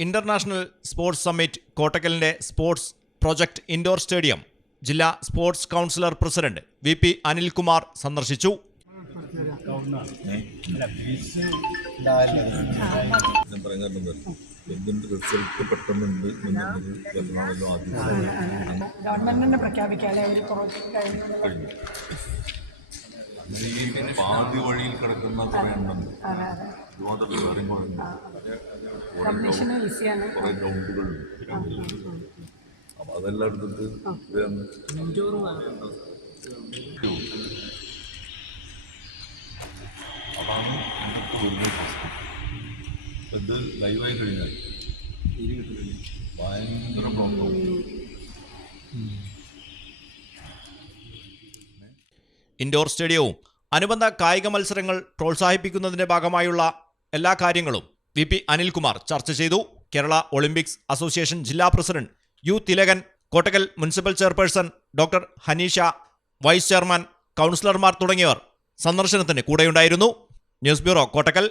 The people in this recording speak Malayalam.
ഇന്റർനാഷണൽ സ്പോർട്സ് സമ്മിറ്റ് കോട്ടക്കലിന്റെ സ്പോർട്സ് പ്രൊജക്ട് ഇൻഡോർ സ്റ്റേഡിയം ജില്ലാ sports councillor president V P Anilkumar സന്ദർശിച്ചു. ഒരു പ്രോജക്റ്റ് പാതി വഴിയിൽ കിടക്കുന്ന കുറേ കുറേ കുറേ ഗ്രൗണ്ടുകളുണ്ട്. അപ്പം അതെല്ലാം എടുത്തിട്ട് അതാണ് പ്രശ്നം. ഇത് ലൈവായി കഴിഞ്ഞാൽ ഭയങ്കര പ്രോബ്ലം ഇൻഡോർ സ്റ്റേഡിയവും അനുബന്ധ കായിക മത്സരങ്ങൾ പ്രോത്സാഹിപ്പിക്കുന്നതിന്റെ ഭാഗമായുള്ള എല്ലാ കാര്യങ്ങളും വി പി അനിൽകുമാർ ചർച്ച ചെയ്തു. കേരള ഒളിമ്പിക്സ് അസോസിയേഷൻ ജില്ലാ president U Thilakan Kottakkal municipal chairperson doctor Haneesha vice chairman കൗൺസിലർമാർ തുടങ്ങിയവർ സന്ദർശനത്തിന് കൂടെയുണ്ടായിരുന്നു. News bureau Kottakkal.